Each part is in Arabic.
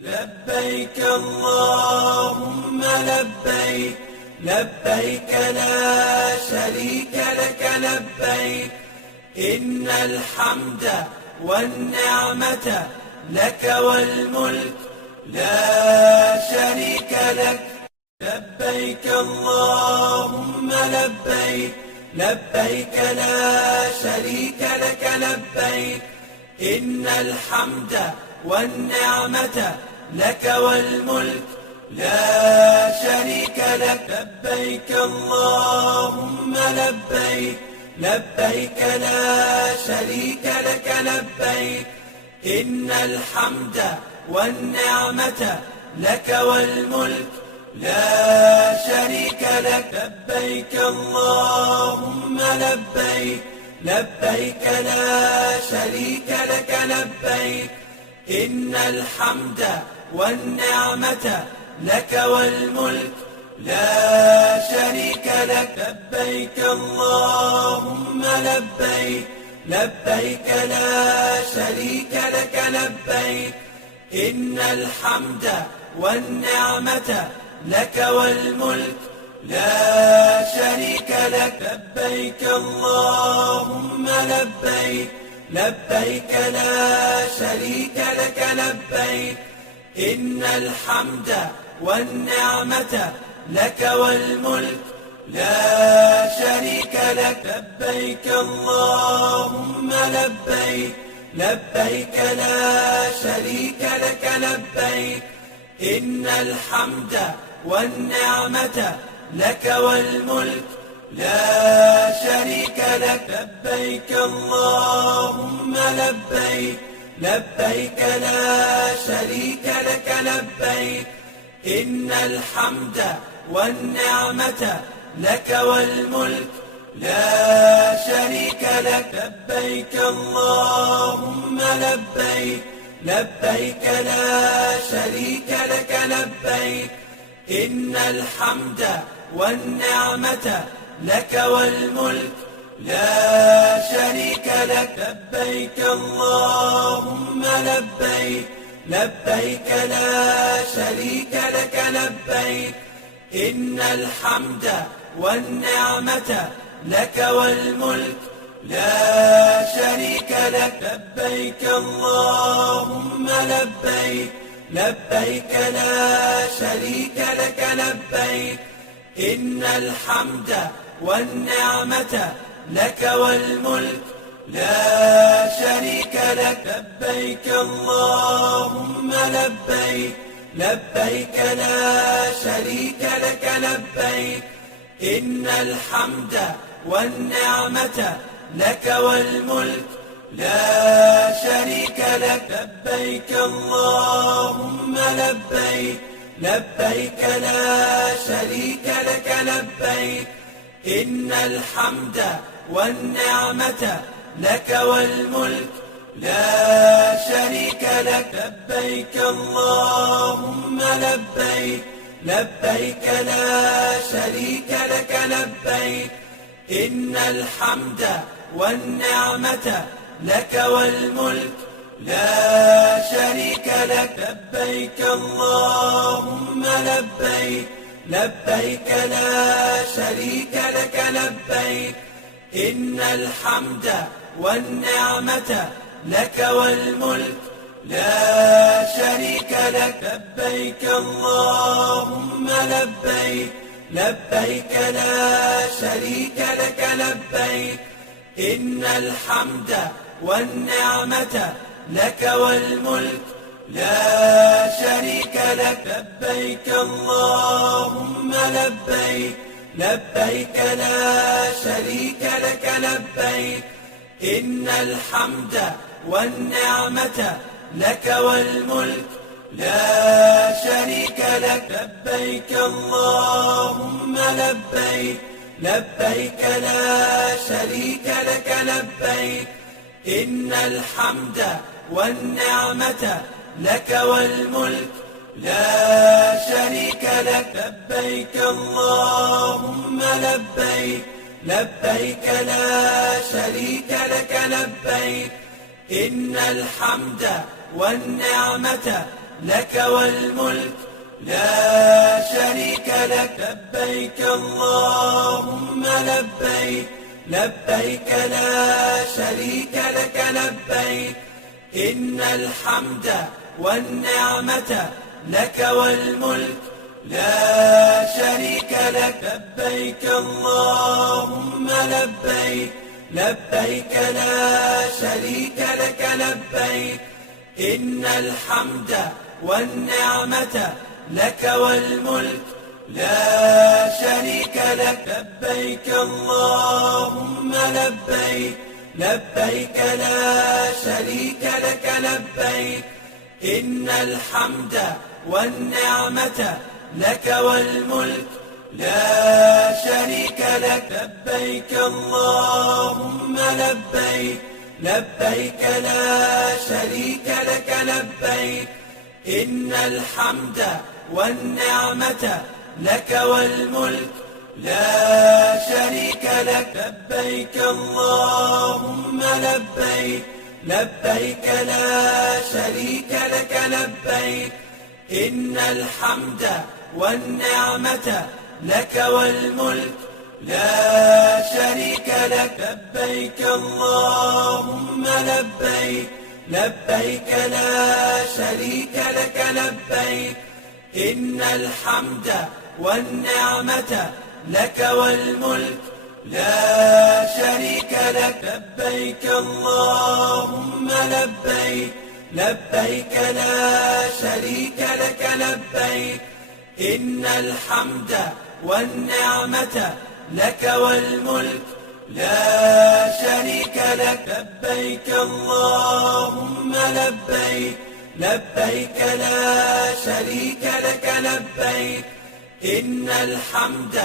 لبيك اللهم لبيك، لبيك لا شريك لك لبيك، إن الحمد والنعمة لك والملك لا شريك لك. لبيك اللهم لبيك، لبيك لا شريك لك لبيك، إن الحمد والنعمة لك والملك لا شريك لك. لبيك اللهم لبيك، لبيك لا شريك لك لبيك، إن الحمد والنعمة لك والملك لا شريك لك. لبيك اللهم لبيك، لبيك لا شريك لك لبيك، إن الحمد والنعمة لك والملك لا شريك لك. لبيك اللهم لبيك، لبيك لا شريك لك لبيك، إن الحمد والنعمة لك والملك لا شريك لك. لبيك اللهم لبيك، لبيك لا شريك لك لبيك، إن الحمد والنعمة لك والملك لا شريك لك. لبيك اللهم لبيك، لبيك لا شريك لك لبيك، إن الحمد والنعمة لك والملك لا شريك لك. لبيك اللهم لبيك، لبيك لا شريك لك لبيك، إن الحمد والنعمة لك والملك لا شريك لك. لبيك اللهم لبيك، لبيك لا شريك لك لبيك، إن الحمد والنعمة لك والملك لا شريك لك. لبيك اللهم لبيك، لبيك لا شريك لك لبيك، إن الحمد والنعمة لك والملك لا شريك لك. لبيك اللهم لبيك، لبيك لا شريك لك لبيك، إن الحمد والنعمة لك والملك لا شريك لك. لبيك اللهم لبيك، لبيك لا شريك لك لبيك، إن الحمد والنعمة لك والملك لا شريك لك. لبيك اللهم لبيك، لبيك لا شريك لك لبيك، إن الحمد والنعمة لك والملك لا شريك لك. لبيك اللهم لبيك، لبيك لا شريك لك لبيك، إن الحمد والنعمة لك والملك لا شريك لك. لبيك اللهم لبيك، لبيك لا شريك لك لبيك، إن الحمد والنعمة لك والملك لا شريك لك. لبيك اللهم لبيك، لبيك لا شريك لك لبيك، إن الحمد والنعمة لك والملك لا شريك لك. لبيك اللهم لبيك، لبيك لا شريك لك لبيك، إن الحمد والنعمة لك والملك لا شريك لك. لبيك اللهم لبيك، لبيك لا شريك لك لبيك، إن الحمد والنعمة لك والملك لا شريك لك. لبيك اللهم لبيك، لبيك لا شريك لك لبيك، إن الحمد والنعمة لك والملك لا شريك لك. لبيك اللهم لبيك، لبيك لا شريك لك لبيك، إن الحمد والنعمة لك والملك لا شريك لك. لبيك اللهم لبيك، لبيك لا شريك لك لبيك، إن الحمد والنعمة لك والملك لا شريك لك. لبيك اللهم لبيك، لبيك لا شريك لك لبيك، إن الحمد والنعمة لك والملك لا شريك لك. لبيك اللهم لبيك، لبيك لا شريك لك لبيك، إن الحمد والنعمة لك والملك لا شريك لك. لبيك اللهم لبيك، لبيك لا شريك لك لبيك، إن الحمد والنعمة لك والملك لا شريك لك. لبيك اللهم لبيك، لبيك لا شريك لك لبيك، إن الحمد والنعمة لك والملك لا شريك لك. لبيك اللهم لبيك، لبيك لا شريك لك لبيك، إن الحمد والنعمة لك والملك لا شريك لك. لبيك اللهم لبيك، لبيك لا شريك لك لبيك، إن الحمد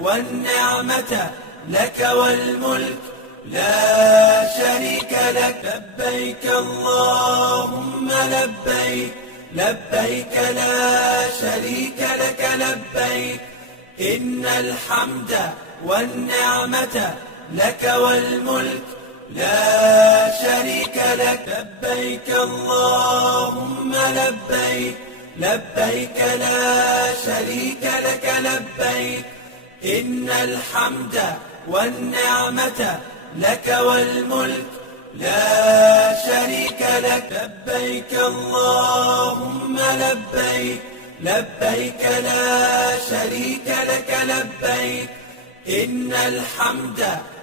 والنعمة لك والملك لا شريك لك. لبيك اللهم لبيك، لبيك لا شريك لك لبيك، إن الحمد والنعمة لك والملك لا شريك لك. لبيك اللهم لبيك، لبيك لا شريك لك لبيك، إن الحمد والنعمة لك والملك لا شريك لك. لبيك اللهم لبيك، لبيك لا شريك لك لبيك، إن الحمد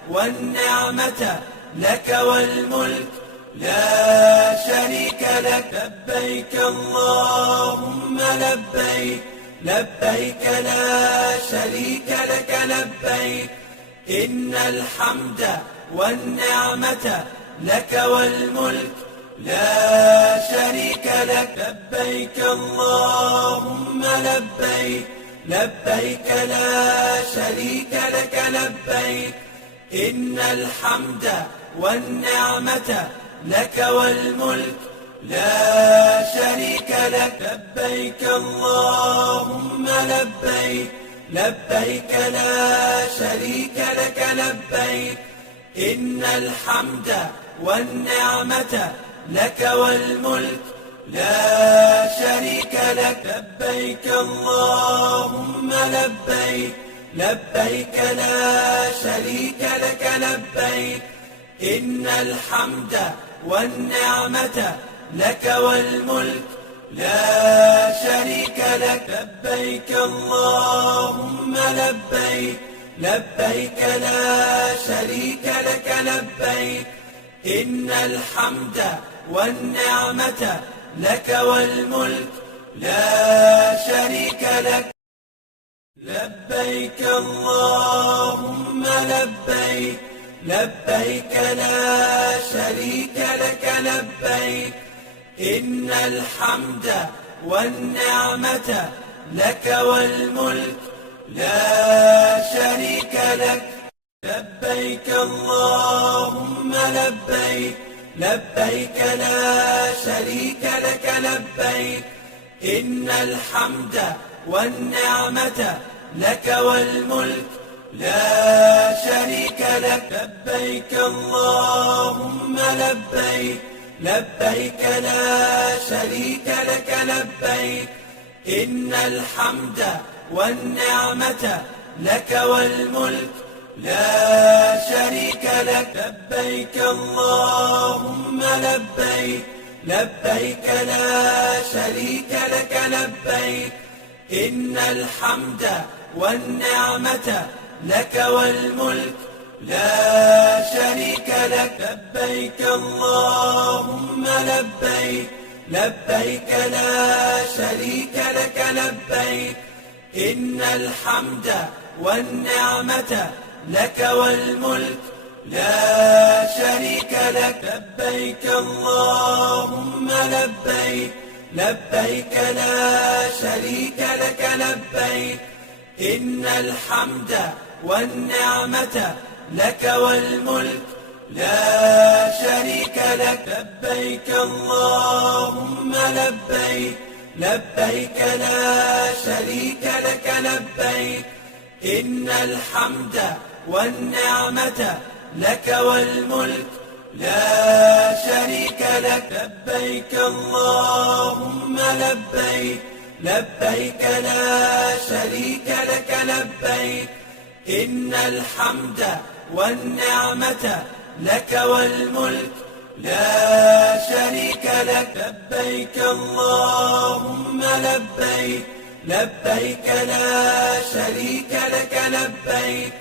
والنعمة لك والملك لا شريك لك. لبيك اللهم لبيك، لبيك لا شريك لك لبيك، إن الحمد والنعمة لك والملك لا شريك لك. لبيك اللهم لبيك، لبيك لا شريك لك لبيك، إن الحمد والنعمة لك والملك لا شريك لك. لبيك اللهم لبيك، لبيك لا شريك لك لبيك، إن الحمد والنعمة لك والملك لا شريك لك. لبيك اللهم لبيك، لبيك لا شريك لك لبيك، إن الحمد والنعمة لك والملك لا شريك لك. لبيك اللهم لبيك، لبيك لا شريك لك لبيك، إن الحمد والنعمة لك والملك لا شريك لك. لبيك اللهم لبيك، لبيك لا شريك لك لبيك، إن الحمد والنعمة لك والملك لا شريك لك. لبيك اللهم لبيك، لبيك لا شريك لك لبيك، إن الحمد والنعمة لك والملك لا شريك لك. لبيك اللهم لبيك، لبيك لا شريك لك لبيك إن الحمد والنعمة لك والملك لا شريك لك لبيك اللهم لبيك لبيك لا شريك لك لبيك إن الحمد والنعمة لك والملك لا شريك لك لبيك اللهم لبيك لبيك لا شريك لك لبيك إن الحمد والنعمة لك والملك لا شريك لك لبيك اللهم لبيك لبيك لا شريك لك لبيك إن الحمد والنعمة لك والملك لا شريك لك لبيك اللهم لبيك لبيك لا شريك لك لبيك إن الحمد والنعمة لك والملك لا شريك لك لبيك اللهم لبيك لبيك لا شريك لك لبيك إن الحمد والنعمة لك والملك لا شريك لك لبيك اللهم لبيك لبيك لا شريك لك لبيك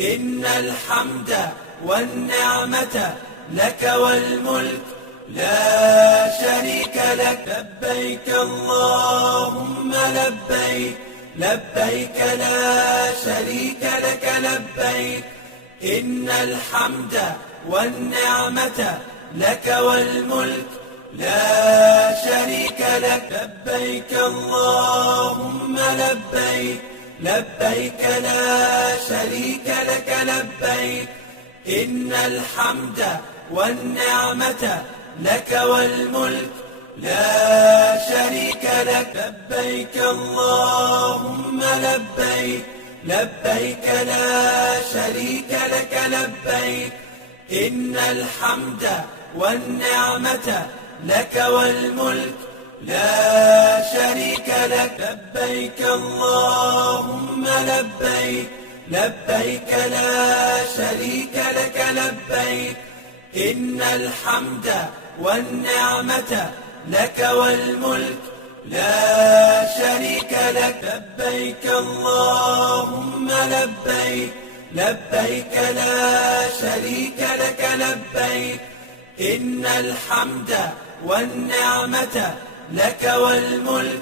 إن الحمد والنعمة لك والملك لا شريك لك لبيك اللهم لبيك لبيك لا شريك لك لبيك إن الحمد والنعمة لك والملك لا شريك لك لبيك اللهم لبيك لبيك لا شريك لك لبيك إن الحمد والنعمة لك والملك لا شريك لك لبيك اللهم لبيك لبيك لا شريك لك لبيك إن الحمد والنعمة لك والملك لا شريك لك لبيك اللهم لبيك لبيك لا شريك لك لبيك إن الحمد والنعمة لك والملك لا شريك لك لبيك اللهم لبيك لبيك لا شريك لك لبيك إن الحمد والنعمة لك والملك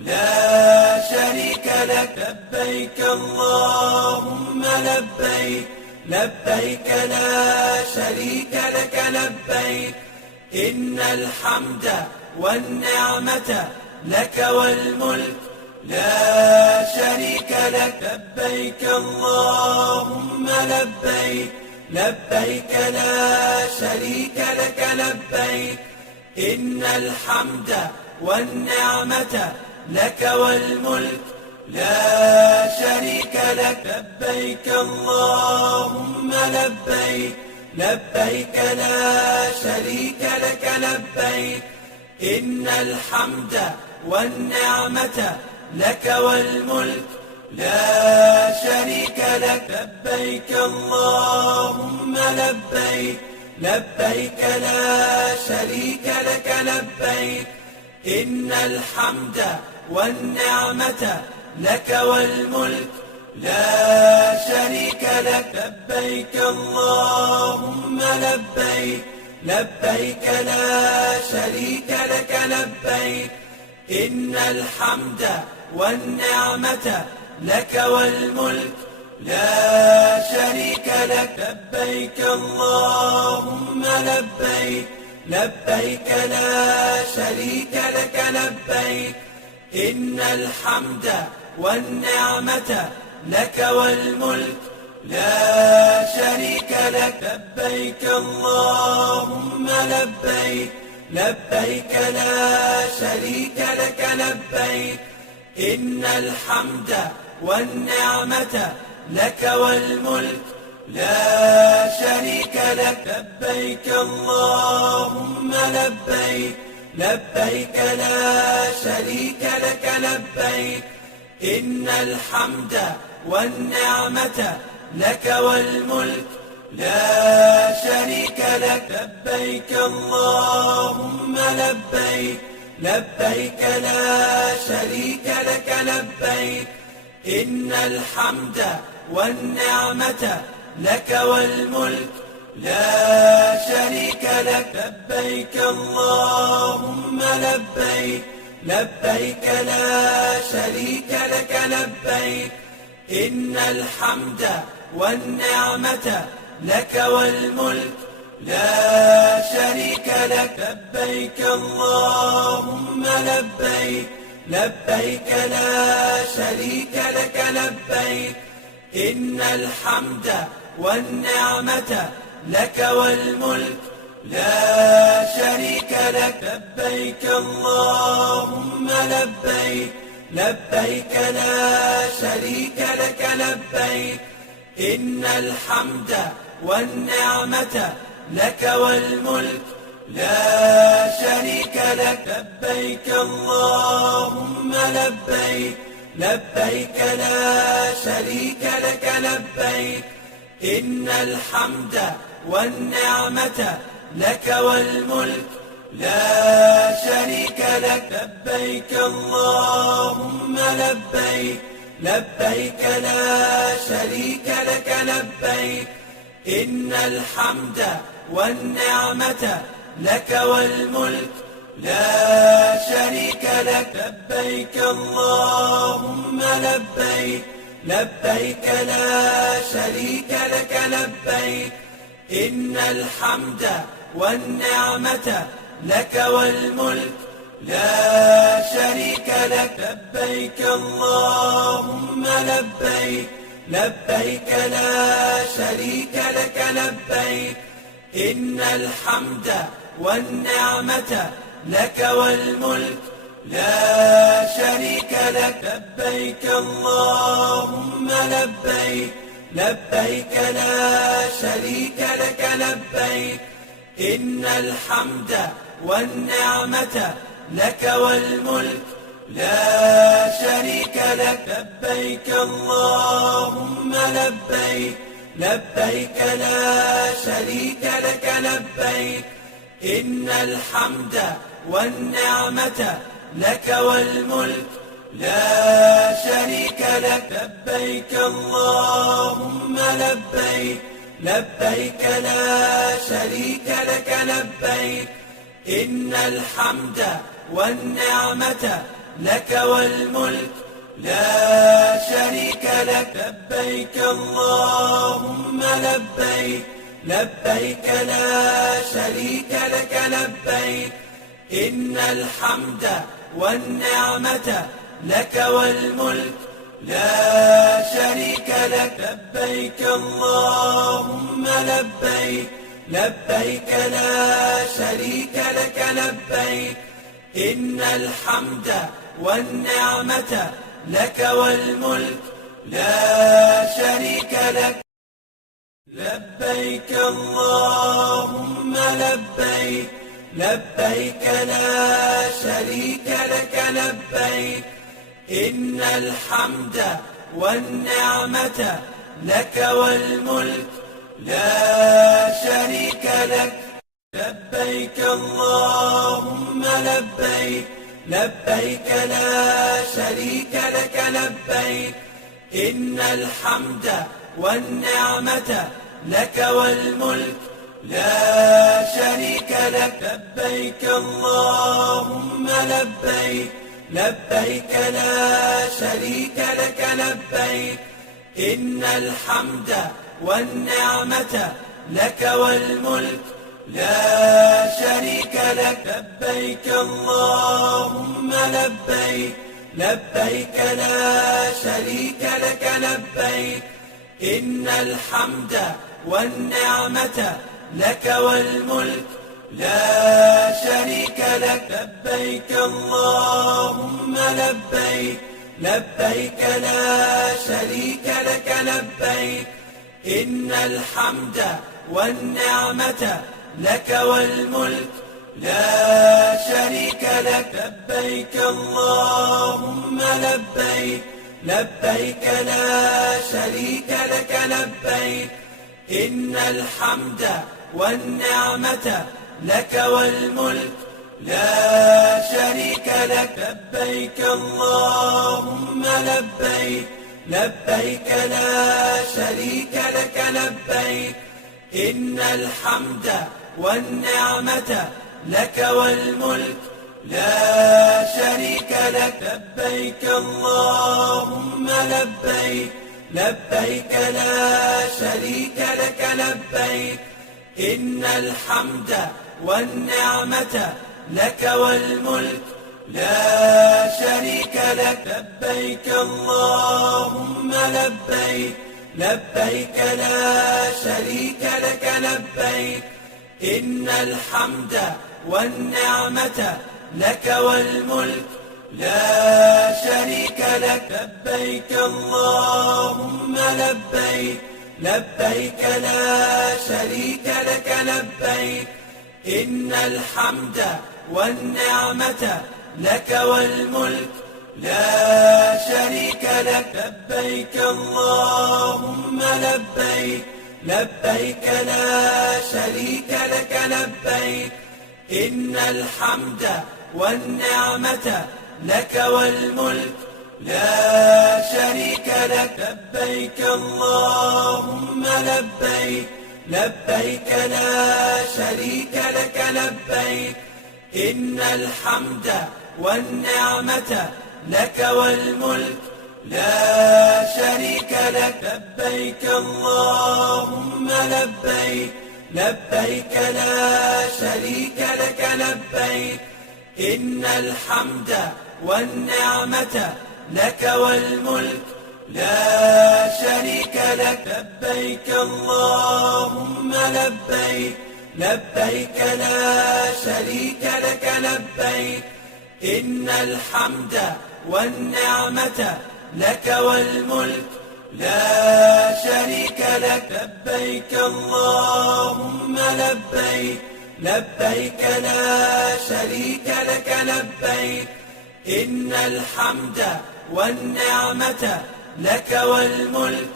لا شريك لك لبيك اللهم لبيك لبيك لا شريك لك لبيك إن الحمد والنعمة لك والملك لا شريك لك لبيك اللهم لبيك لبيك لا شريك لك لبيك إن الحمد والنعمة لك والملك لا شريك لك لبيك اللهم لبيك لبيك لا شريك لك لبيك إن الحمد والنعمة لك والملك لا شريك لك لبيك اللهم لبيك لبيك لا شريك لك لبيك إن الحمد والنعمة لك والملك لا شريك لك لبيك اللهم لبيك لبيك لا شريك لك لبيك إن الحمد والنعمة لك والملك لا شريك لك لبيك اللهم لبيك لبيك لا شريك لك لبيك إن الحمد والنعمة لك والملك لا شريك لك لبيك اللهم لبيك لبيك لا شريك لك لبيك إن الحمد والنعمة لك والملك لا شريك لك. لبيك اللهم لبيك، لبيك لا شريك لك لبيك، إن الحمد والنعمة لك والملك لا شريك لك. لبيك اللهم لبيك، لبيك لا شريك لك لبيك، إن الحمد والنعمة لك والملك لا شريك لك. لبيك اللهم لبيك، لبيك لا شريك لك لبيك، إن الحمد والنعمة لك والملك لا شريك لك. لبيك اللهم لبيك، لبيك لا شريك لك لبيك، إن الحمد والنعمة لك والملك لا شريك لك. لبيك اللهم لبيك، لبيك لا شريك لك لبيك، إن الحمد والنعمة لك والملك لا شريك لك. لبيك اللهم لبيك، لبيك لا شريك لك لبيك، إن الحمد والنعمة لك والملك لا شريك لك. لبيك اللهم لبيك، لبيك لا شريك لك لبيك، إن الحمد والنعمة لك والملك لا شريك لك. لبيك اللهم لبيك، لبيك لا شريك لك لبيك، إن الحمد والنعمة لك والملك لا شريك لك. لبيك اللهم لبيك، لبيك لا شريك لك لبيك، إن الحمد والنعمة لك والملك لا شريك لك. لبيك اللهم لبيك، لبيك لا شريك لك لبيك، إن الحمد والنعمة لك والملك لا شريك لك. لبيك اللهم لبيك، لبيك لا شريك لك لبيك، إن الحمد والنعمة لك والملك لا شريك لك. لبيك اللهم لبيك، لبيك لا شريك لك لبيك، إن الحمد والنعمة لك والملك لا شريك لك. لبيك اللهم لبيك، لبيك لا شريك لك لبيك، إن الحمد والنعمة لك والملك لا شريك لك. لبيك اللهم لبيك، لبيك لا شريك لك لبيك، إن الحمد والنعمة لك والملك لا شريك لك. لبيك اللهم لبيك، لبيك لا شريك لك لبيك، إن الحمد والنعمة لك والملك لا شريك لك. لبيك اللهم لبيك، لبيك لا شريك لك لبيك، إن الحمد والنعمة لك والملك لا شريك لك. لبيك اللهم لبيك، لبيك لا شريك لك لبيك، إن الحمد والنعمة لك والملك لا شريك لك. لبيك اللهم لبيك، لبيك لا شريك لك لبيك، إن الحمد والنعمة لك والملك لا شريك لك. لبيك اللهم لبيك، لبيك لا شريك لك لبيك، إن الحمد والنعمة لك والملك لا شريك لك. لبيك اللهم لبيك، لبيك لا شريك لك لبيك. إن الحمد والنعمة لك والملك لا شريك لك. لبيك اللهم لبيك، لبيك لا شريك لك لبيك. إن الحمد والنعمة لك والملك لا شريك لك. لبيك اللهم لبيك، لبيك لا شريك لك لبيك. إن الحمد والنعمة لك والملك لا شريك لك. لبيك اللهم لبيك، لبيك لا شريك لك لبيك. إن الحمد والنعمة لك والملك لا شريك لك. لبيك اللهم لبيك، لبيك لا شريك لك لبيك. إن الحمد والنعمة لك والملك لا شريك لك. لبيك اللهم لبيك، لبيك لا شريك لك لبيك. إن الحمد والنعمة لك والملك لا شريك لك. لبيك اللهم لبيك، لبيك لا شريك لك لبيك. إن الحمد والنعمة لك والملك لا شريك لك. لبيك اللهم لبيك، لبيك لا شريك لك لبيك. إن الحمد والنعمة لك والملك لا شريك لك. لبيك اللهم لبيك، لبيك لا شريك لك لبيك. إن الحمد والنعمة لك والملك لا شريك لك. لبيك اللهم لبيك، لبيك لا شريك لك لبيك. إن الحمد والنعمة لك والملك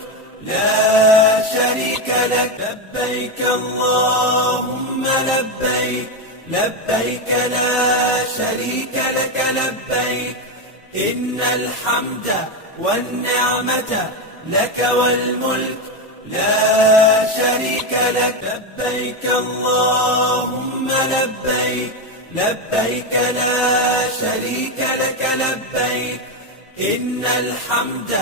لا شريك لك. لبيك اللهم لبيك، لبيك لا شريك لك لبيك. إن الحمد والنعمة لك والملك لا شريك لك. لبيك اللهم لبيك، لبيك لا شريك لك لبيك. إن الحمد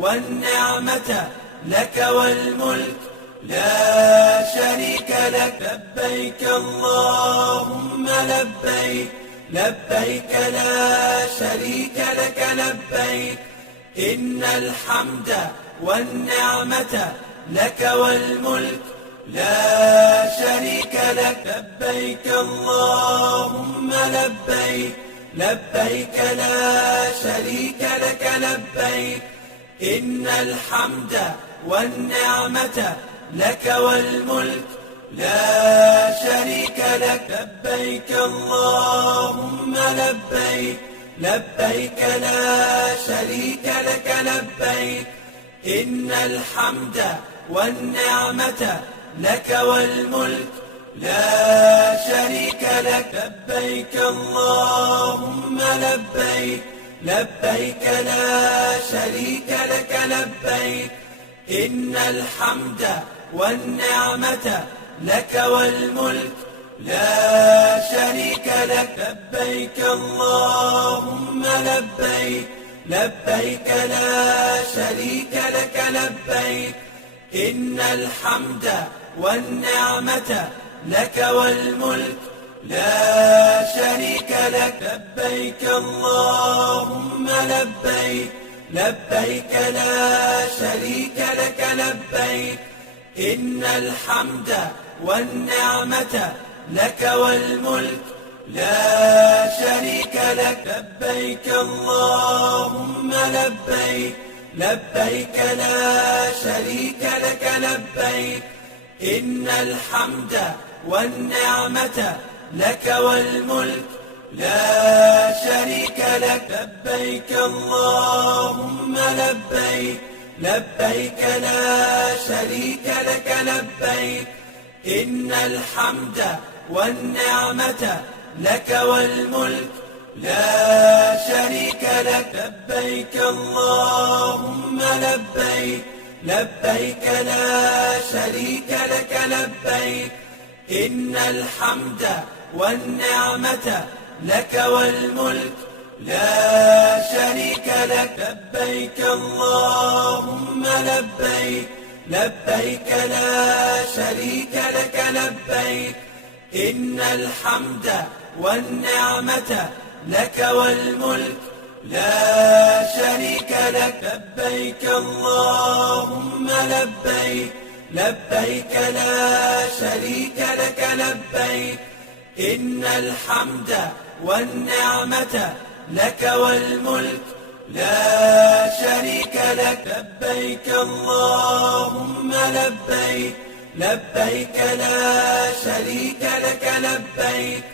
والنعمة لك والملك لا شريك لك. لبيك اللهم لبيك، لبيك لا شريك لك لبيك. إن الحمد والنعمة لك والملك لا شريك لك. لبيك اللهم لبيك، لبيك لا شريك لك لبيك. إن الحمد والنعمة لك والملك لا شريك لك. لبيك اللهم لبيك، لبيك لا شريك لك لبيك. إن الحمد والنعمة لك والملك لا شريك لك. لبيك اللهم لبيك، لبيك لا شريك لك لبيك. إن الحمد والنعمة لك والملك لا شريك لك. لبيك اللهم لبيك، لبيك لا شريك لك لبيك. إن الحمد والنعمة لك والملك لا شريك لك. لبيك اللهم لبيك، لبيك لا شريك لك لبيك. إن الحمد والنعمة لك والملك لا شريك لك. لبيك اللهم لبيك، لبيك لا شريك لك لبيك إن الحمد والنعمة لك والملك لا شريك لك لبيك اللهم لبيك لبيك لا شريك لك لبيك إن الحمد والنعمة لك والملك لا شريك لك لبيك اللهم لبيك لبيك لا شريك لك لبيك إن الحمد والنعمة لك والملك لا شريك لك لبيك اللهم لبيك لبيك لا شريك لك لبيك إن الحمد والنعمة لك والملك لا شريك لك لبيك اللهم لبيك لبيك لا شريك لك لبيك إن الحمد والنعمة لك والملك لا شريك لك لبيك اللهم لبيك لبيك لا شريك لك لبيك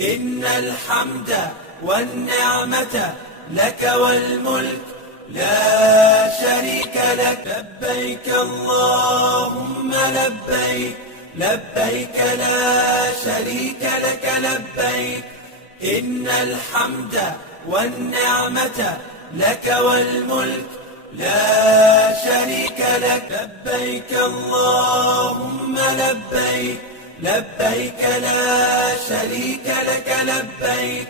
إن الحمد والنعمة لك والملك لا شريك لك لبيك اللهم لبيك لبيك لا شريك لك لبيك إن الحمد والنعمة لك والملك لا شريك لك لبيك اللهم لبيك لبيك لا شريك لك لبيك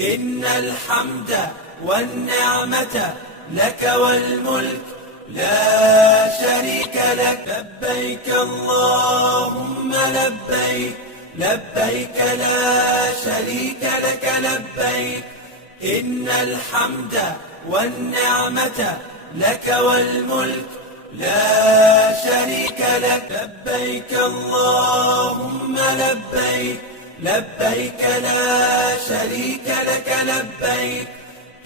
إن الحمد والنعمة لك والملك لا شريك لك لبيك اللهم لبيك لبيك لا شريك لك لبيك إن الحمد والنعمة لك والملك لا شريك لك لبيك اللهم لبيك لبيك لا شريك لك لبيك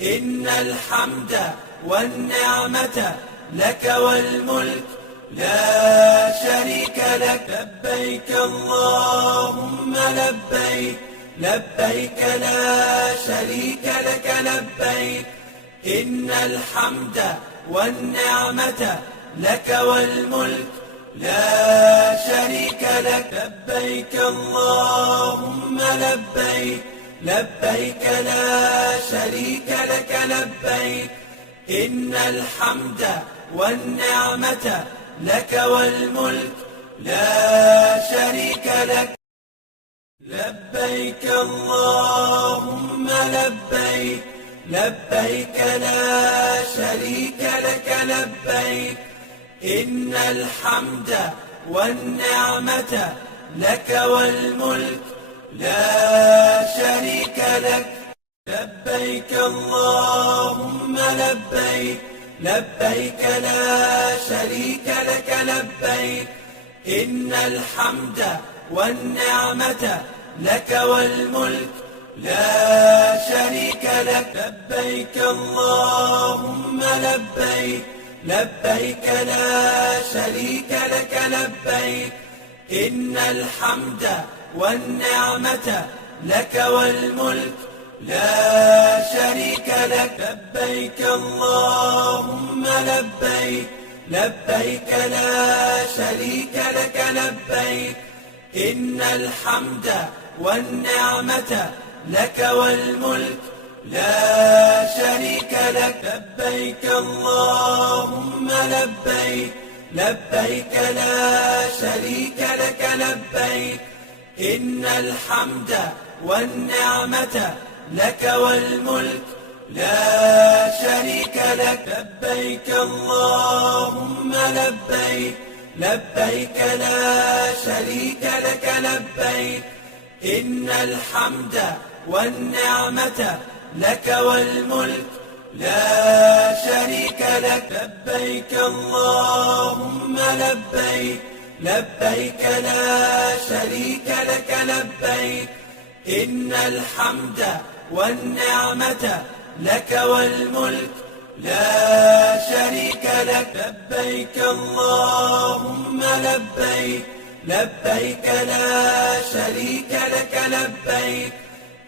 إن الحمد والنعمة لك والملك لا شريك لك لبيك اللهم لبيك لبيك لا شريك لك لبيك إن الحمد والنعمة لك والملك لا شريك لك لبيك اللهم لبيك لبيك لا شريك لك لبيك إن الحمد والنعمة لك والملك لا شريك لك لبيك اللهم لبيك لبيك لا شريك لك لبيك إن الحمد والنعمة لك والملك لا شريك لك لبيك اللهم لبيك لبيك لا شريك لك لبيك إن الحمد والنعمة لك والملك لا شريك لك لبيك اللهم لبيك لبيك لا شريك لك لبيك إن الحمد والنعمة لك والملك لا شريك لك لبيك اللهم لبيك لبيك لا شريك لك لبيك إن الحمد والنعمة لك والملك لا شريك لك لبيك اللهم لبيك لبيك لا شريك لك لبيك إن الحمد والنعمة لك والملك لا شريك لك لبيك اللهم لبيك لبيك لا شريك لك لبيك إن الحمد والنعمة لك والملك لا شريك لك لبيك اللهم لبيك لبيك لا شريك لك لبيك إن الحمد والنعمة لك والملك لا شريك لك. لبيك اللهم لبيك، لبيك لا شريك لك لبيك،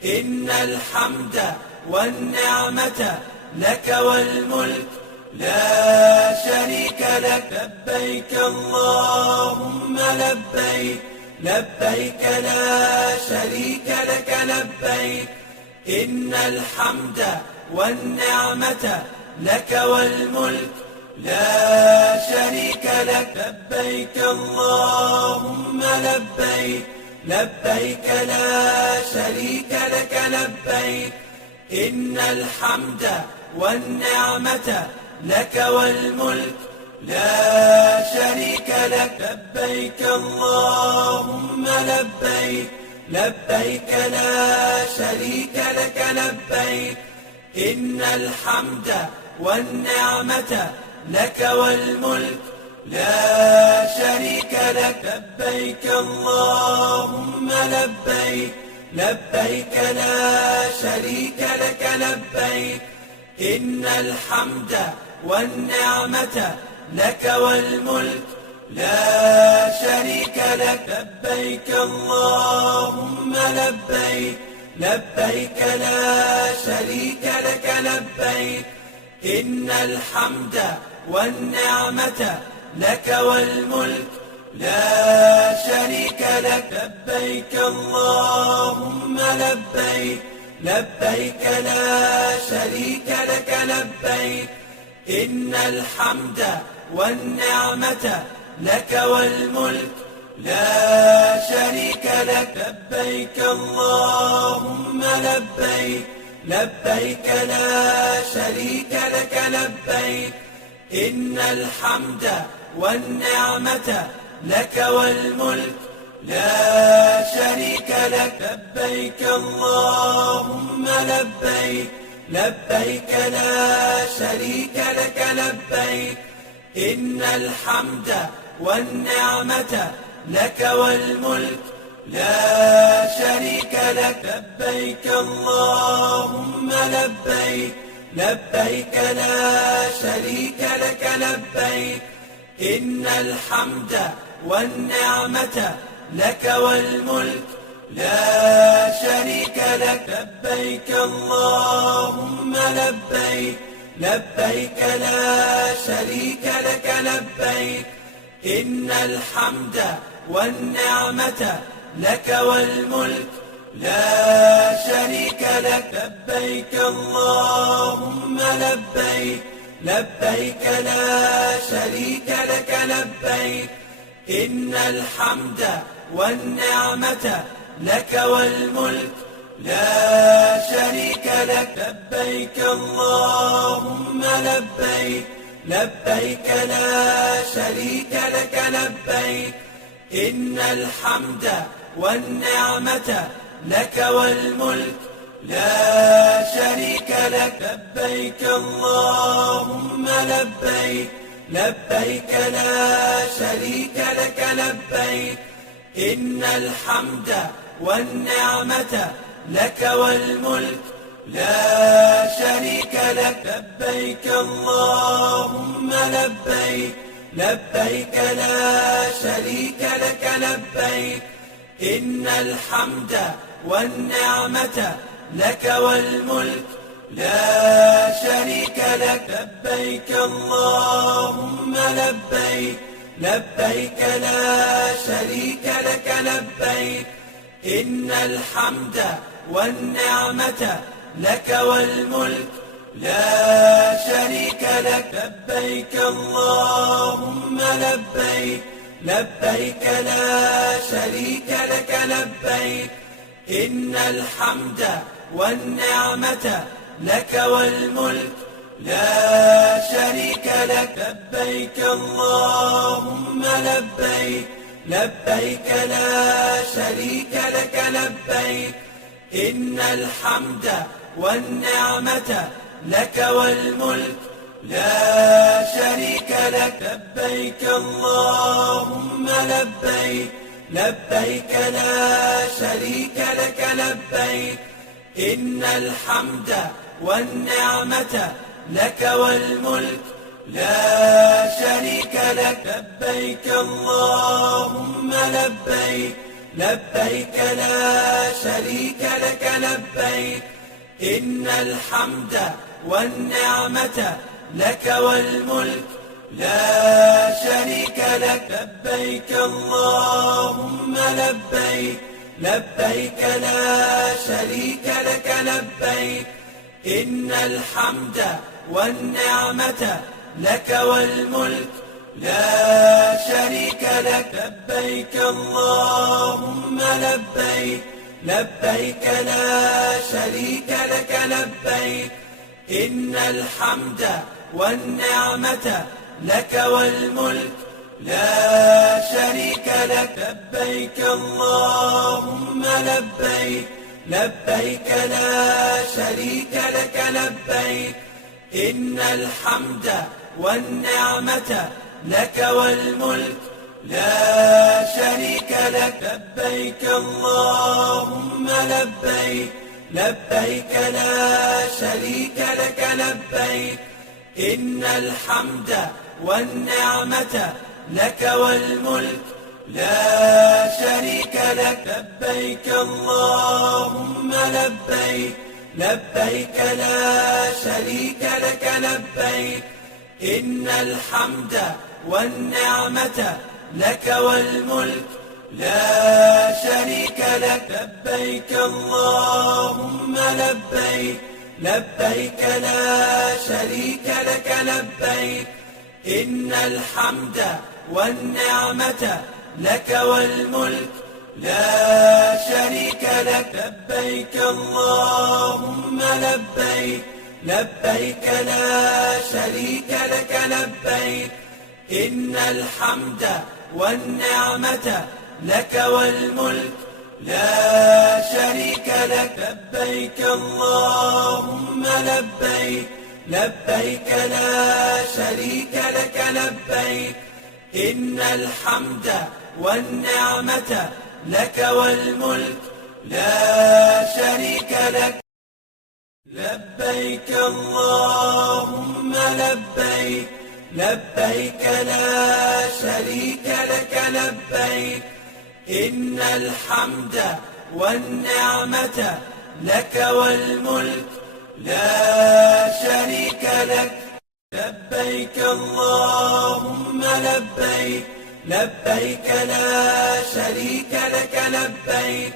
إن الحمد والنعمة لك والملك لا شريك لك. لبيك اللهم لبيك، لبيك لا شريك لك لبيك، إن الحمد والنعمة لك والملك لا شريك لك. لبيك اللهم لبيك، لبيك لا شريك لك لبيك، إن الحمد والنعمة لك والملك لا شريك لك. لبيك اللهم لبيك، لبيك لا شريك لك لبيك، إن الحمد والنعمة لك والملك لا شريك لك. لبيك اللهم لبيك، لبيك لا شريك لك لبيك، إن الحمد والنعمة لك والملك لا شريك لك. لبيك اللهم لبيك، لبيك لا شريك لك لبيك، إن الحمد والنعمة لك والملك لا شريك لك. لبيك اللهم لبيك، لبيك لا شريك لك لبيك، إن الحمد والنعمة لك والملك لا شريك لك. لبيك اللهم لبيك، لبيك لا شريك لك لبيك، إن الحمد والنعمة لك والملك لا شريك لك. لبيك اللهم لبيك، لبيك لا شريك لك لبيك، إن الحمد والنعمة لك والملك لا شريك لك. لبيك اللهم لبيك، لبيك لا شريك لك لبيك، إن الحمد والنعمة لك والملك لا شريك لك. لبيك اللهم لبيك، لبيك لا شريك لك لبيك، إن الحمد والنعمة لك والملك لا شريك لك. لبيك اللهم لبيك، لبيك لا شريك لك لبيك، إن الحمد والنعمة لك والملك لا شريك لك. لبيك اللهم لبيك، لبيك لا شريك لك لبيك، إن الحمد والنعمة لك والملك لا شريك لك. لبيك اللهم لبيك، لبيك لا شريك لك لبيك، إن الحمد والنعمة لك والملك لا شريك لك. لبيك اللهم لبيك، لبيك لا شريك لك لبيك، إن الحمد والنعمة لك والملك لا شريك لك. لبيك اللهم لبيك، لبيك لا شريك لك لبيك، إن الحمد والنعمة لك والملك لا شريك لك. لبيك اللهم لبيك، لبيك لا شريك لك لبيك، إن الحمد والنعمة لك والملك لا شريك لك. لبيك اللهم لبيك، لبيك لا شريك لك لبيك، إن الحمد والنعمة لك والملك لا شريك لك. لبيك اللهم لبيك، لبيك لا شريك لك لبيك، إن الحمد والنعمة لك والملك لا شريك لك. لبيك اللهم لبيك لبيك لا شريك لك لبيك إن الحمد والنعمة لك والملك لا شريك لك. لبيك اللهم لبيك لبيك لا شريك لك لبيك إن الحمد والنعمة لك والملك لا شريك لك. لبيك اللهم لبيك لبيك لا شريك لك لبيك إن الحمد والنعمة لك والملك لا شريك لك. لبيك اللهم لبيك لبيك لا شريك لك لبيك إن الحمد والنعمة لك والملك لا شريك لك. لبيك اللهم لبيك لبيك لا شريك لك لبيك إن الحمد والنعمة لك والملك لا شريك لك. لبيك اللهم لبيك لبيك لا شريك لك لبيك إن الحمد والنعمة لك والملك لا شريك لك. لبيك اللهم لبيك لبيك لا شريك لك لبيك إن الحمد والنعمة لك والملك لا شريك لك. لبيك اللهم لبيك لبيك لا شريك لك لبيك إن الحمد والنعمة لك والملك لا شريك لك. لبيك اللهم لبيك لبيك لا شريك لك لبيك إن الحمد والنعمة لك والملك لا شريك لك. لبيك اللهم لبيك لبيك لا شريك لك لبيك إن الحمد والنعمة لك والملك لا شريك لك. لبيك اللهم لبيك لبيك لا شريك لك لبيك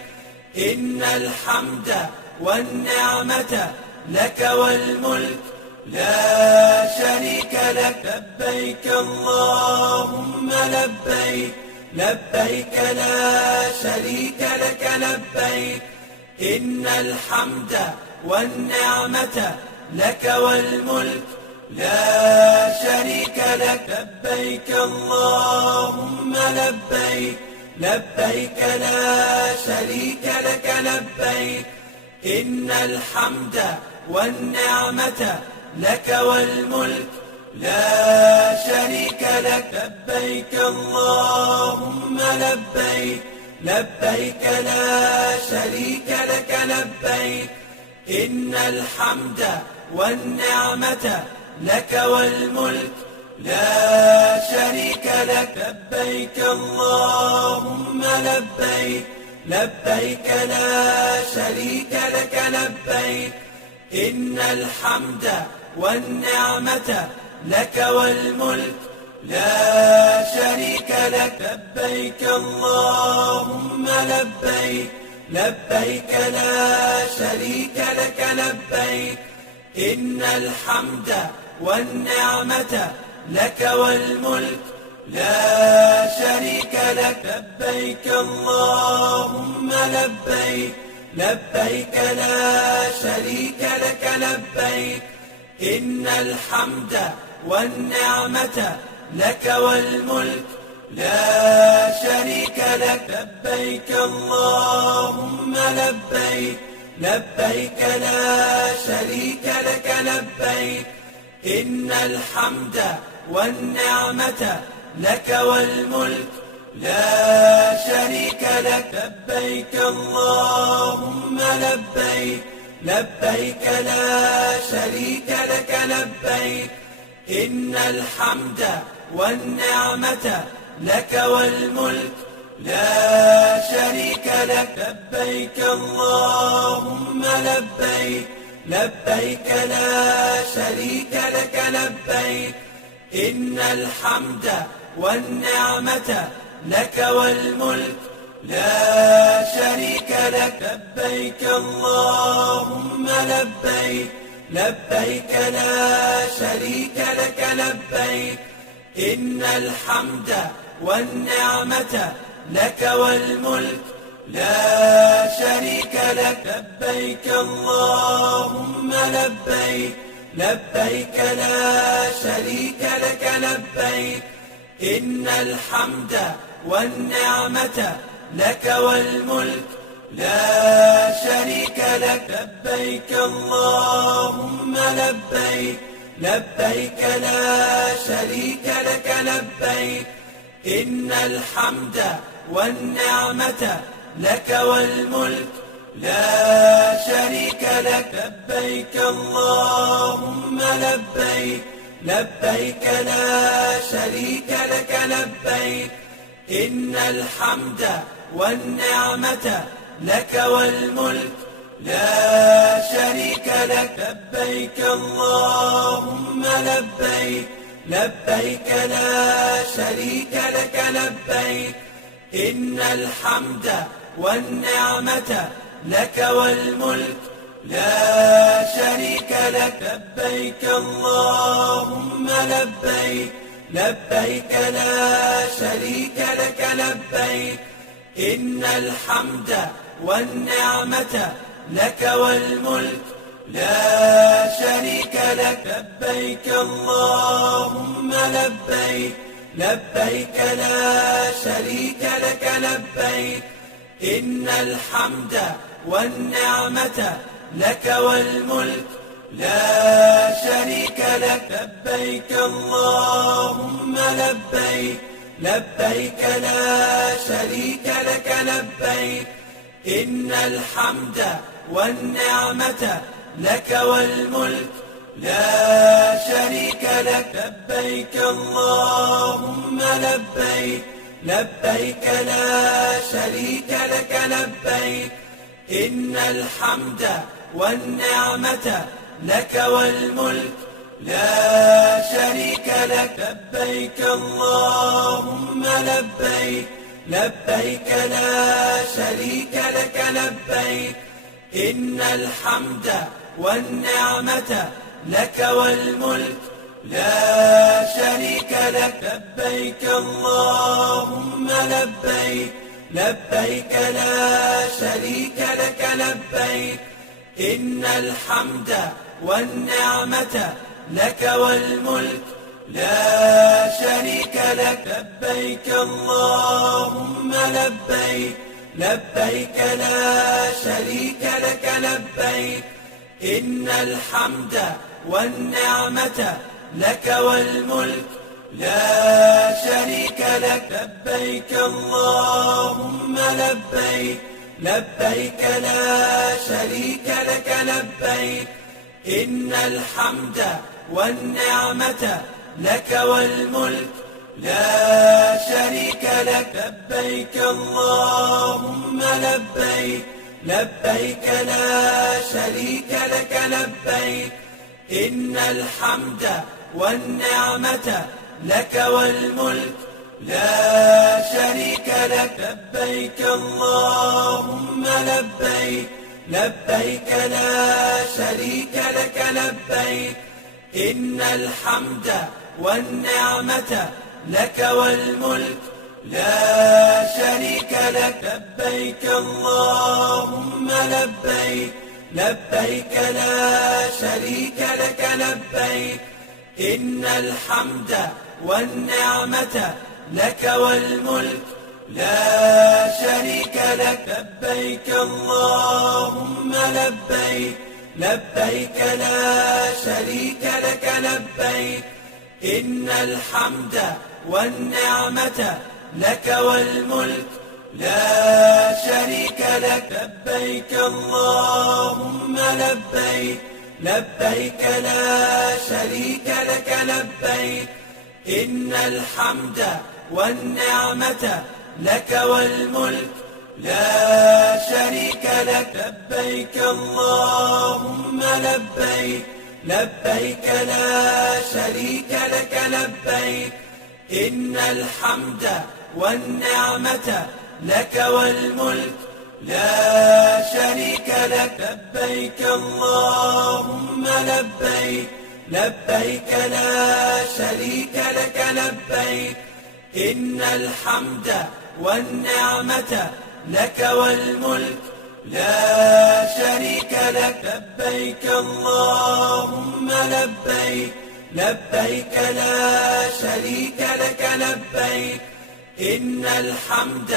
إن الحمد والنعمة لك والملك لا شريك لك. لبيك اللهم لبيك لبيك لا شريك لك لبيك إن الحمد والنعمة لك والملك لا شريك لك. لبيك اللهم لبيك لبيك لا شريك لك لبيك إن الحمد والنعمة لك والملك لا شريك لك. لبيك اللهم لبيك لبيك لا شريك لك لبيك إن الحمد والنعمة لك والملك لا شريك لك. لبيك اللهم لبيك لبيك لا شريك لك لبيك إن الحمد والنعمة لك والملك لا شريك لك. لبيك اللهم لبيك لبيك لا شريك لك لبيك إن الحمد والنعمة لك والملك لا شريك لك. لبيك اللهم لبيك لبيك لا شريك لك لبيك إن الحمد والنعمة لك والملك لا شريك لك. لبيك اللهم لبيك لبيك لا شريك لك لبيك إن الحمد والنعمة لك والملك لا شريك لك. لبيك اللهم لبيك لبيك لا شريك لك لبيك إن الحمد والنعمة لك والملك لا شريك لك لبيك اللهم لبيك لبيك لا شريك لك لبيك إن الحمد والنعمة لك والملك لا شريك لك لبيك اللهم لبيك لبيك لا شريك لك لبيك إن الحمد والنعمة لك والملك لا شريك لك لبيك اللهم لبيك لبيك لا شريك لك لبيك إن الحمد والنعمة لك والملك لا شريك لك لبيك اللهم لبيك لبيك لا شريك لك لبيك إن الحمد والنعمة لك والملك لا شريك لك لبيك اللهم لبيك لبيك لا شريك لك لبيك إن الحمد والنعمة لك والملك لا شريك لك لبيك اللهم لبيك لبيك لا شريك لك لبيك إن الحمد والنعمة لك والملك لا شريك لك لبيك اللهم لبيك لبيك لا شريك لك لبيك إن الحمد والنعمة لك والملك لا شريك لك لبيك اللهم لبيك لبيك لا شريك لك لبيك إن الحمد والنعمة لك والملك لا شريك لك لبيك اللهم لبيك لبيك لا شريك لك لبيك إن الحمد والنعمة لك والملك لا شريك لك لبيك اللهم لبيك لبيك لا شريك لك لبيك إن الحمد والنعمة لك والملك لا شريك لك لبيك اللهم لبيك لبيك لا شريك لك لبيك إن الحمد والنعمة لك والملك لا شريك لك لبيك اللهم لبيك لبيك لا شريك لك لبيك إن الحمد والنعمة لك والملك لا شريك لك لبيك اللهم لبيك لبيك لا شريك لك لبيك إن الحمد والنعمة لك والملك لا شريك لك لبيك اللهم لبيك لبيك لا شريك لك لبيك إن الحمد والنعمة لك والملك لا شريك لك لبيك اللهم لبيك لبيك لا شريك لك لبيك إن الحمد والنعمة لك والملك لا شريك لك لبيك اللهم لبيك لبيك لا شريك لك لبيك إن الحمد والنعمة لك والملك لا شريك لك لبيك اللهم لبيك لبيك لا شريك لك لبيك إن الحمد والنعمة لك والملك لا شريك لك لبيك اللهم لبيك لبيك لا شريك لك لبيك إن الحمد والنعمة لك والملك لا شريك لك. لبيك اللهم لبيك، لبيك لا شريك لك لبيك، إن الحمد والنعمة لك والملك لا شريك لك. لبيك اللهم لبيك، لبيك لا شريك لك لبيك، إن الحمد والنعمة لك والملك لا شريك لك. لبيك اللهم لبيك، لبيك لا شريك لك لبيك، إن الحمد والنعمة لك والملك لا شريك لك. لبيك اللهم لبيك، لبيك لا شريك لك لبيك، إن الحمد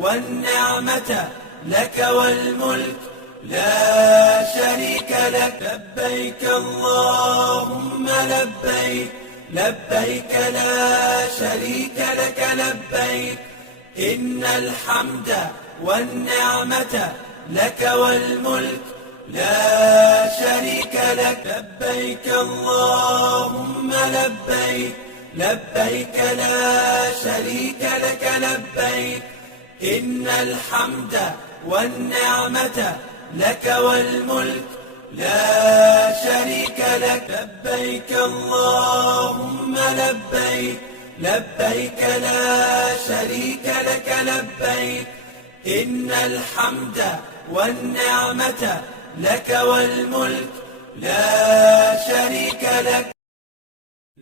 والنعمة لك والملك لا شريك لك. لبيك اللهم لبيك، لبيك لا شريك لك لبيك، إن الحمد والنعمة لك والملك لا شريك لك. لبيك اللهم لبيك، لبيك لا شريك لك لبيك، إن الحمد والنعمة لك والملك لا شريك لك. لبيك اللهم لبيك، لبيك لا شريك لك لبيك، إن الحمد والنعمة لك والملك لا شريك لك.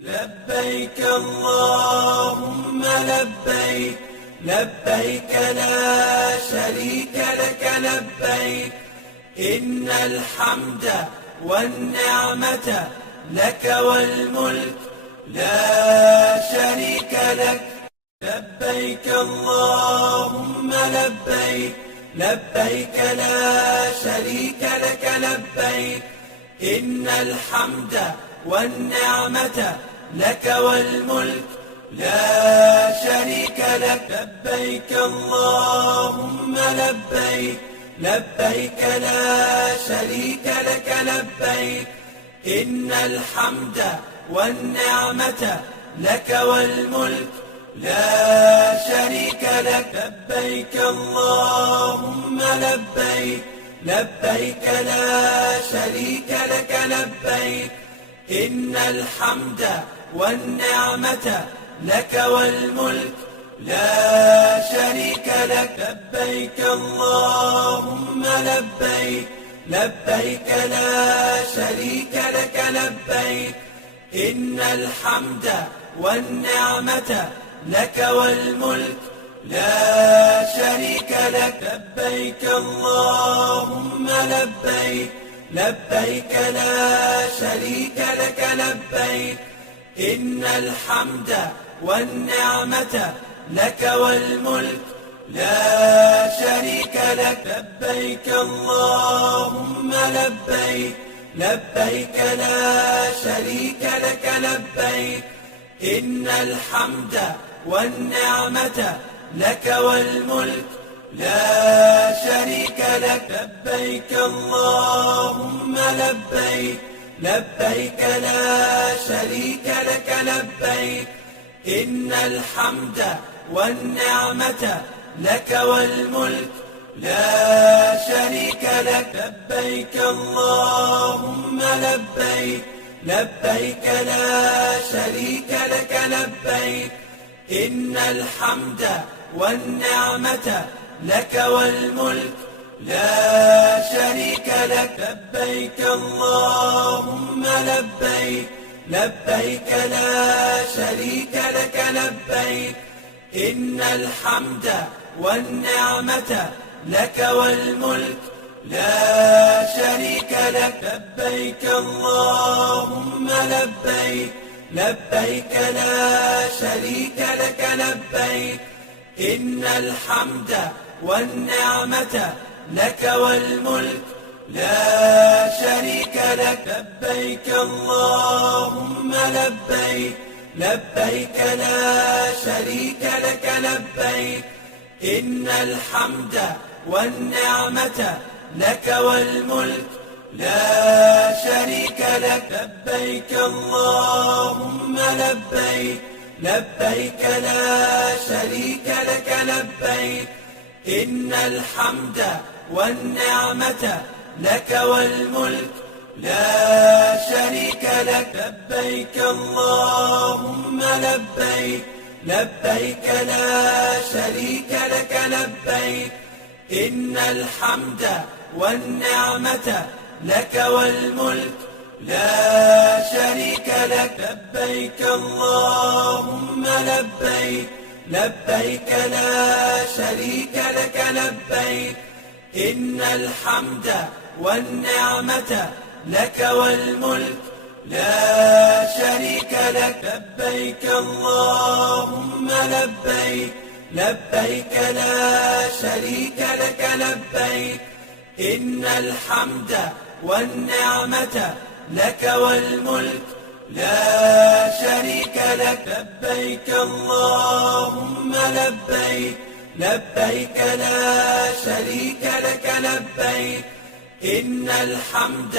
لبيك اللهم لبيك، لبيك لا شريك لك لبيك، إن الحمد والنعمة لك والملك لا شريك لك. لبيك اللهم لبيك، لبيك لا شريك لك لبيك، إن الحمد والنعمة لك والملك لا شريك لك. لبيك اللهم لبيك، لبيك لا شريك لك لبيك، إن الحمد والنعمة لك والملك لا شريك لك. لبيك اللهم لبيك، لبيك لا شريك لك لبيك، إن الحمد والنعمة لك والملك لا شريك لك. لبيك اللهم لبيك، لبيك لا شريك لك لبيك، إن الحمد والنعمة لك والملك لا شريك لك. لبيك اللهم لبيك، لبيك لا شريك لك لبيك، إن الحمد والنعمة لك والملك لا شريك لك. لبيك اللهم لبيك، لبيك لا شريك لك لبيك، إن الحمد والنعمة لك والملك لا شريك لك. لبيك اللهم لبيك، لبيك لا شريك لك لبيك، إن الحمد والنعمة لك والملك لا شريك لك. لبيك اللهم لبيك، لبيك لا شريك لك لبيك، إن الحمد والنعمة لك والملك لا شريك لك. لبيك اللهم لبيك، لبيك لا شريك لك لبيك، إن الحمد والنعمة لك والملك لا شريك لك. لبيك اللهم لبيك، لبيك لا شريك لك لبيك، إن الحمد والنعمة لك والملك لا شريك لك. لبيك اللهم لبيك، لبيك لا شريك لك لبيك، إن الحمد والنعمة لك والملك لا شريك لك. لبيك اللهم لبيك، لبيك لا شريك لك لبيك. إن الحمد والنعمة لك والملك لا شريك لك. لبيك اللهم لبيك، لبيك لا شريك لك لبيك. إن الحمد والنعمة لك والملك لا شريك لك. لبيك اللهم لبيك، لبيك لا شريك لك لبيك. إن الحمد والنعمة لك والملك لا شريك لك. لبيك اللهم لبيك، لبيك لا شريك لك لبيك. إن الحمد والنعمة لك والملك لا شريك لك. لبيك اللهم لبيك، لبيك لا شريك لك لبيك. إن الحمد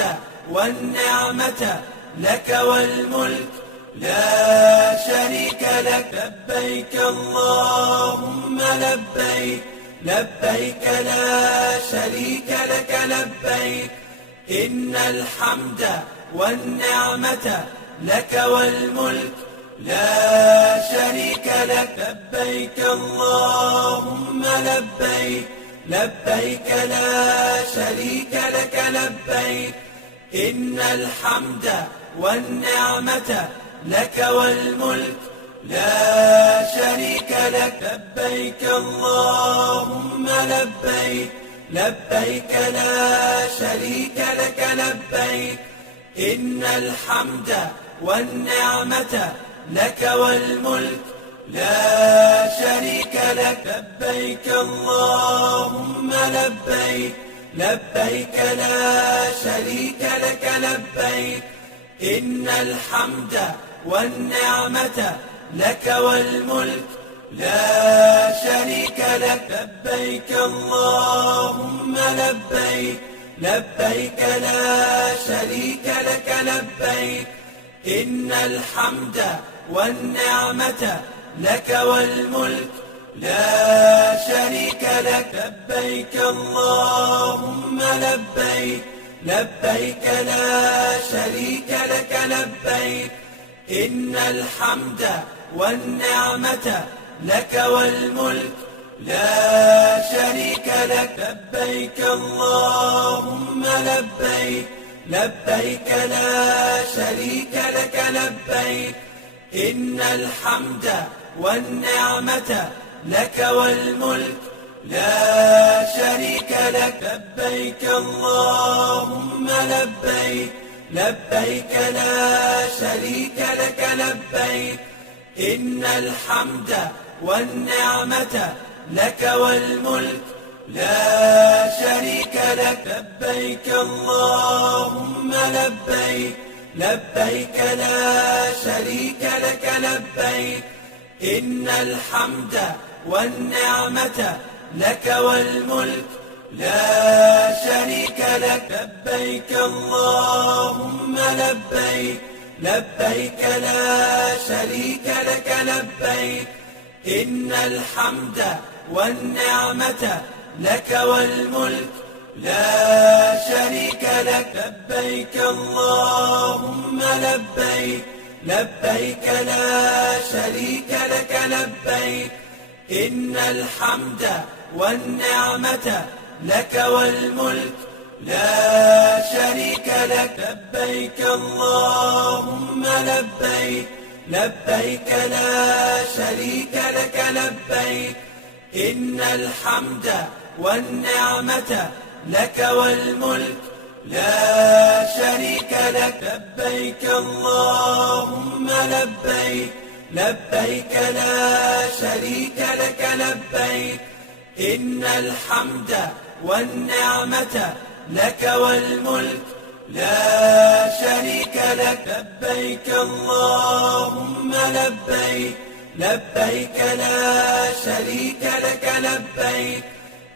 والنعمة لك والملك لا شريك لك. لبيك اللهم لبيك، لبيك لا شريك لك لبيك. إن الحمد والنعمة لك والملك لا شريك لك. لبيك اللهم لبيك، لبيك لا شريك لك لبيك. إن الحمد والنعمة لك والملك لا شريك لك. لبيك اللهم لبيك، لبيك لا شريك لك لبيك. إن الحمد والنعمة لك والملك لا شريك لك. لبيك اللهم لبيك، لبيك لا شريك لك لبيك. إن الحمد والنعمة لك والملك لا شريك لك. لبيك اللهم لبيك، لبيك لا شريك لك لبيك. إن الحمد والنعمة لك والملك لا شريك لك. لبيك اللهم لبيك، لبيك لا شريك لك لبيك. إن الحمد والنعمة لك والملك لا شريك لك. لبيك اللهم لبيك، لبيك لا شريك لك لبيك. إن الحمد والنعمة لك والملك لا شريك لك. لبيك اللهم لبيك، لبيك لا شريك لك لبيك. إن الحمد والنعمة لك والملك لا شريك لك. لبيك اللهم لبيك، لبيك لا شريك لك لبيك. إن الحمد والنعمة لك والملك لا شريك لك. لبيك اللهم لبيك، لبيك لا شريك لك لبيك. إن الحمد والنعمة لك والملك لا شريك لك. لبيك اللهم لبيك، لبيك لا شريك لك لبيك. إن الحمد والنعمة لك والملك لا شريك لك. لبيك اللهم لبيك، لبيك لا شريك لك لبيك. إن الحمد والنعمة لك والملك لا شريك لك. لبيك اللهم لبيك، لبيك لا شريك لك لبيك. إن الحمد والنعمة لك والملك لا شريك لك. لبيك اللهم لبيك، لبيك لا شريك لك لبيك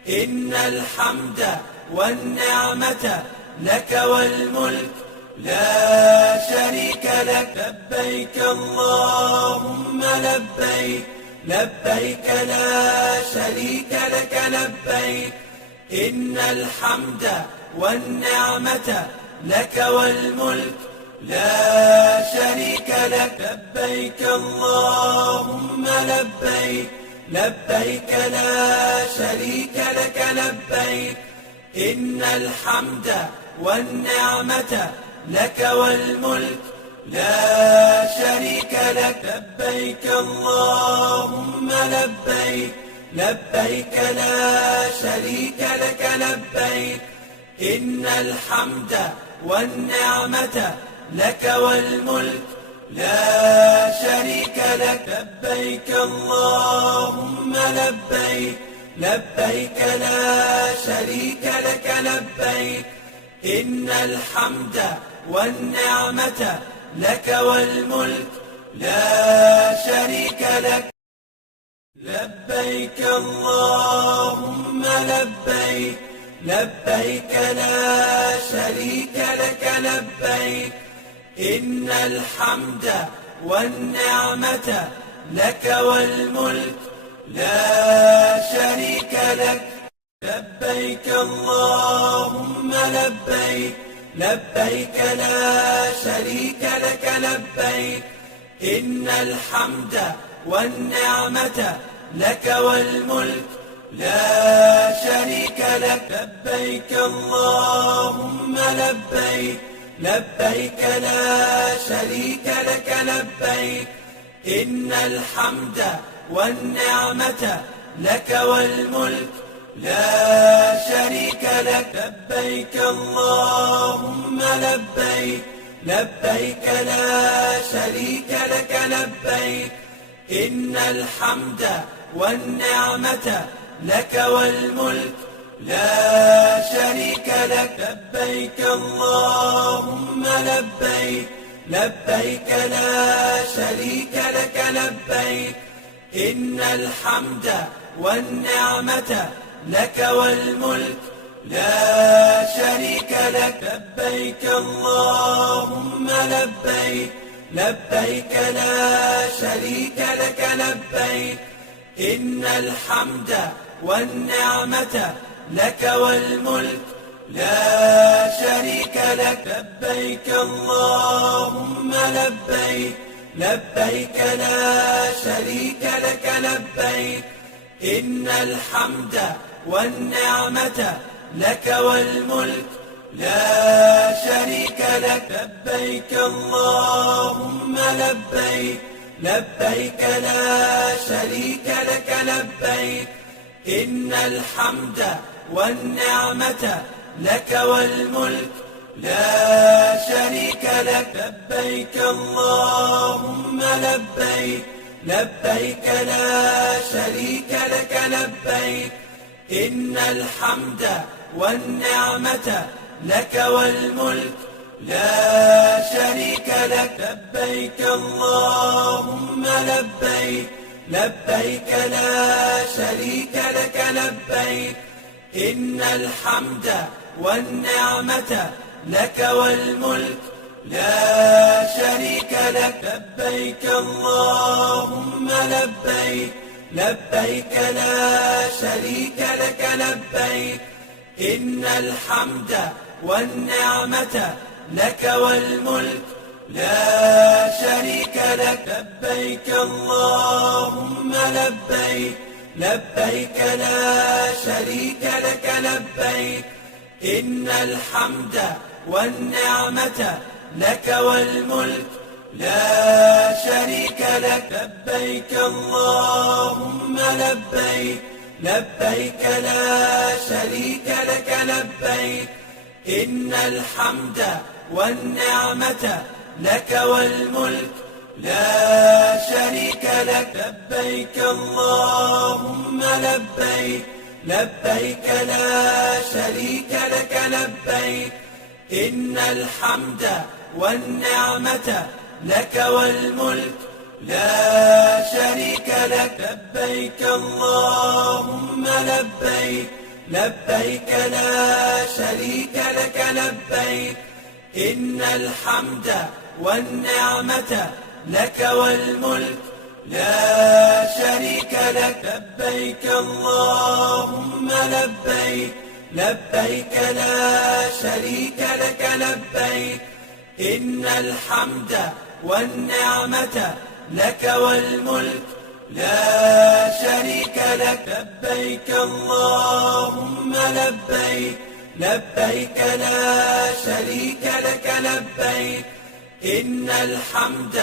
إن الحمد والنعمة لك والملك لا شريك لك لبيك اللهم لبيك لبيك لا شريك لك لبيك إن الحمد والنعمة لك والملك لا شريك لك لبيك اللهم لبيك لبيك لا شريك لك لبيك إن الحمد والنعمة لك والملك لا شريك لك لبيك اللهم لبيك لبيك لا شريك لك لبيك إن الحمد والنعمة لك والملك لا شريك لك لبيك اللهم لبيك لبيك لا شريك لك لبيك إن الحمد والنعمة لك والملك لا شريك لك لبيك اللهم لبيك لبيك لا شريك لك لبيك إن الحمد والنعمة لك والملك لا شريك لك لبيك اللهم لبيك لبيك لا شريك لك لبيك إن الحمد والنعمة لك والملك لا شريك لك لبيك اللهم لبيك لبيك لا شريك لك لبيك إن الحمد والنعمة لك والملك لا شريك لك لبيك اللهم لبيك لبيك لا شريك لك لبيك إن الحمد والنعمة لك والملك لا شريك لك لبيك اللهم لبيك لبيك لا شريك لك لبيك إن الحمد والنعمة لك والملك لا شريك لك لبيك اللهم لبيك لبيك لا شريك لك لبيك إن الحمد والنعمة لك والملك لا شريك لك لبيك اللهم لبيك لبيك لا شريك لك لبيك إن الحمد والنعمة لك والملك لا شريك لك لبيك اللهم لبيك لبيك لا شريك لك لبيك إن الحمد والنعمة لك والملك لا شريك لك لبيك اللهم لبيك لبيك لا شريك لك لبيك إن الحمد والنعمة لك والملك لا شريك لك لبيك اللهم لبيك لبيك لا شريك لك لبيك إن الحمد والنعمة لك والملك لا شريك لك لبيك اللهم لبيك لبيك لا شريك لك لبيك إن الحمد والنعمة لك والملك لا شريك لك لبيك اللهم لبيك لبيك لا شريك لك لبيك إن الحمد والنعمة لك والملك لا شريك لك لبيك اللهم لبيك لبيك لا شريك لك لبيك إن الحمد والنعمة لك والملك لا شريك لك لبيك اللهم لبيك لبيك لا شريك لك لبيك إن الحمد والنعمة لك والملك لا شريك لك. لبيك اللهم لبيك، لبيك لا شريك لك لبيك، إن الحمد والنعمة لك والملك لا شريك لك. لبيك اللهم لبيك، لبيك لا شريك لك لبيك، إن الحمد والنعمة لك والملك لا شريك لك. لبيك اللهم لبيك، لبيك لا شريك لك لبيك، إن الحمد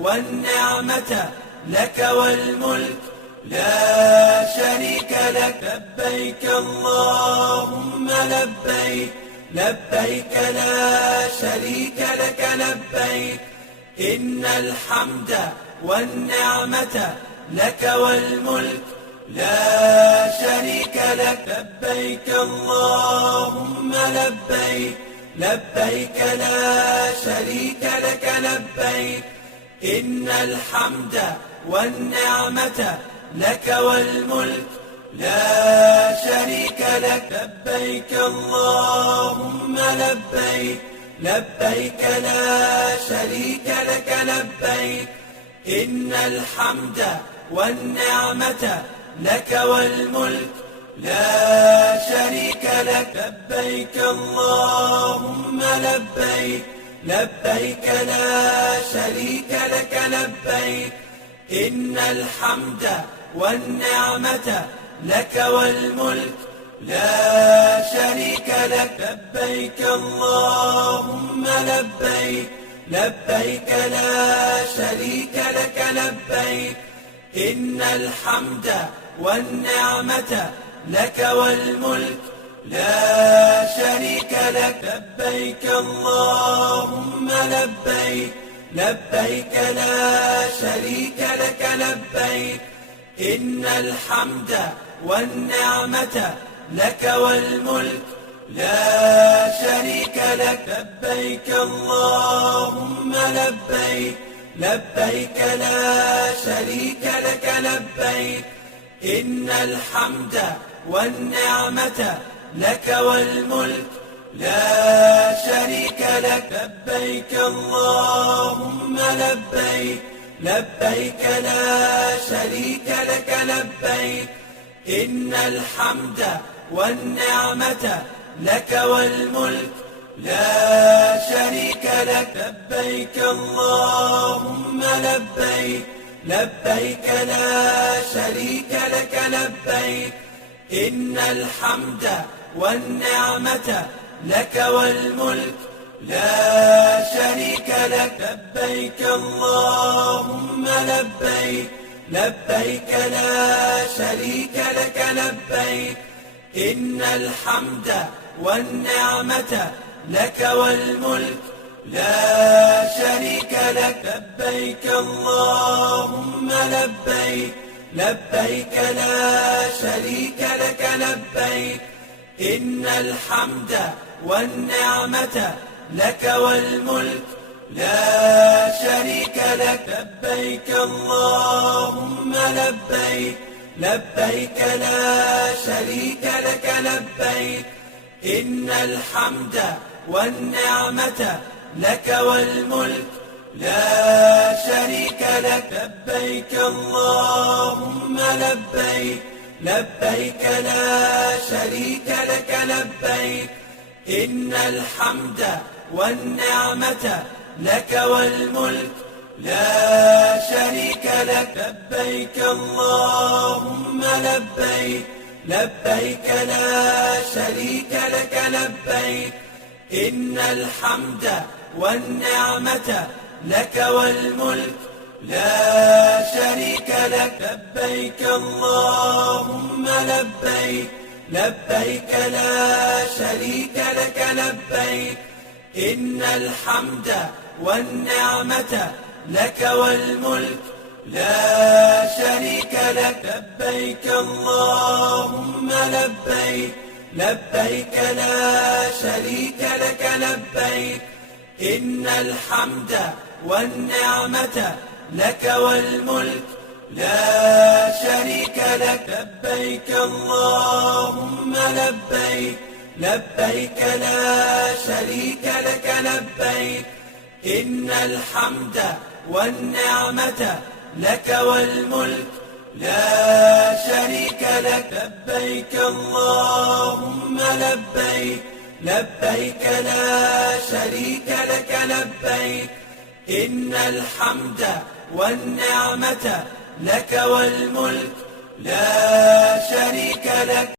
والنعمة لك والملك لا شريك لك. لبيك اللهم لبيك، لبيك لا شريك لك لبيك، إن الحمد والنعمة لك والملك لا شريك لك. لبيك اللهم لبيك، لبيك لا شريك لك لبيك، إن الحمد والنعمة لك والملك لا شريك لك. لبيك اللهم لبيك، لبيك لا شريك لك لبيك، إن الحمد والنعمة لك والملك لا شريك لك. لبيك اللهم لبيك، لبيك لا شريك لك لبيك، إن الحمد والنعمة لك والملك لا شريك لك. لبيك اللهم لبيك، لبيك لا شريك لك لبيك، إن الحمد والنعمة لك والملك لا شريك لك. لبيك اللهم لبيك، لبيك لا شريك لك لبيك، إن الحمد والنعمة لك والملك لا شريك لك. لبيك اللهم لبيك، لبيك لا شريك لك لبيك، إن الحمد والنعمة لك والملك لا شريك لك. لبيك اللهم لبيك، لبيك لا شريك لك لبيك، إن الحمد والنعمة لك والملك لا شريك لك. لبيك اللهم لبيك، لبيك لا شريك لك لبيك، إن الحمد والنعمة لك والملك لا شريك لك. لبيك اللهم لبيك، لبيك لا شريك لك لبيك، إن الحمد والنعمة لك والملك لا شريك لك. لبيك اللهم لبيك، لبيك لا شريك لك لبيك، إن الحمد والنعمة لك والملك لا شريك لك. لبيك اللهم لبيك، لبيك لا شريك لك لبيك، إن الحمد والنعمة لك والملك لا شريك لك. لبيك اللهم لبيك، لبيك لا شريك لك لبيك، إن الحمد والنعمة لك والملك لا شريك لك. لبيك اللهم لبيك، لبيك لا شريك لك لبيك، إن الحمد والنعمة لك والملك لا شريك لك. لبيك اللهم لبيك، لبيك لا شريك لك لبيك، إن الحمد والنعمة لك والملك لا شريك لك. لبيك اللهم لبيك، لبيك لا شريك لك لبيك، إن الحمد والنعمة لك والملك لا شريك لك. لبيك اللهم لبيك، لبيك لا شريك لك لبيك، إن الحمد والنعمة لك والملك لا شريك لك. لبيك اللهم لبيك، لبيك لا شريك لك لبيك، إن الحمد والنعمة لك والملك لا شريك لك.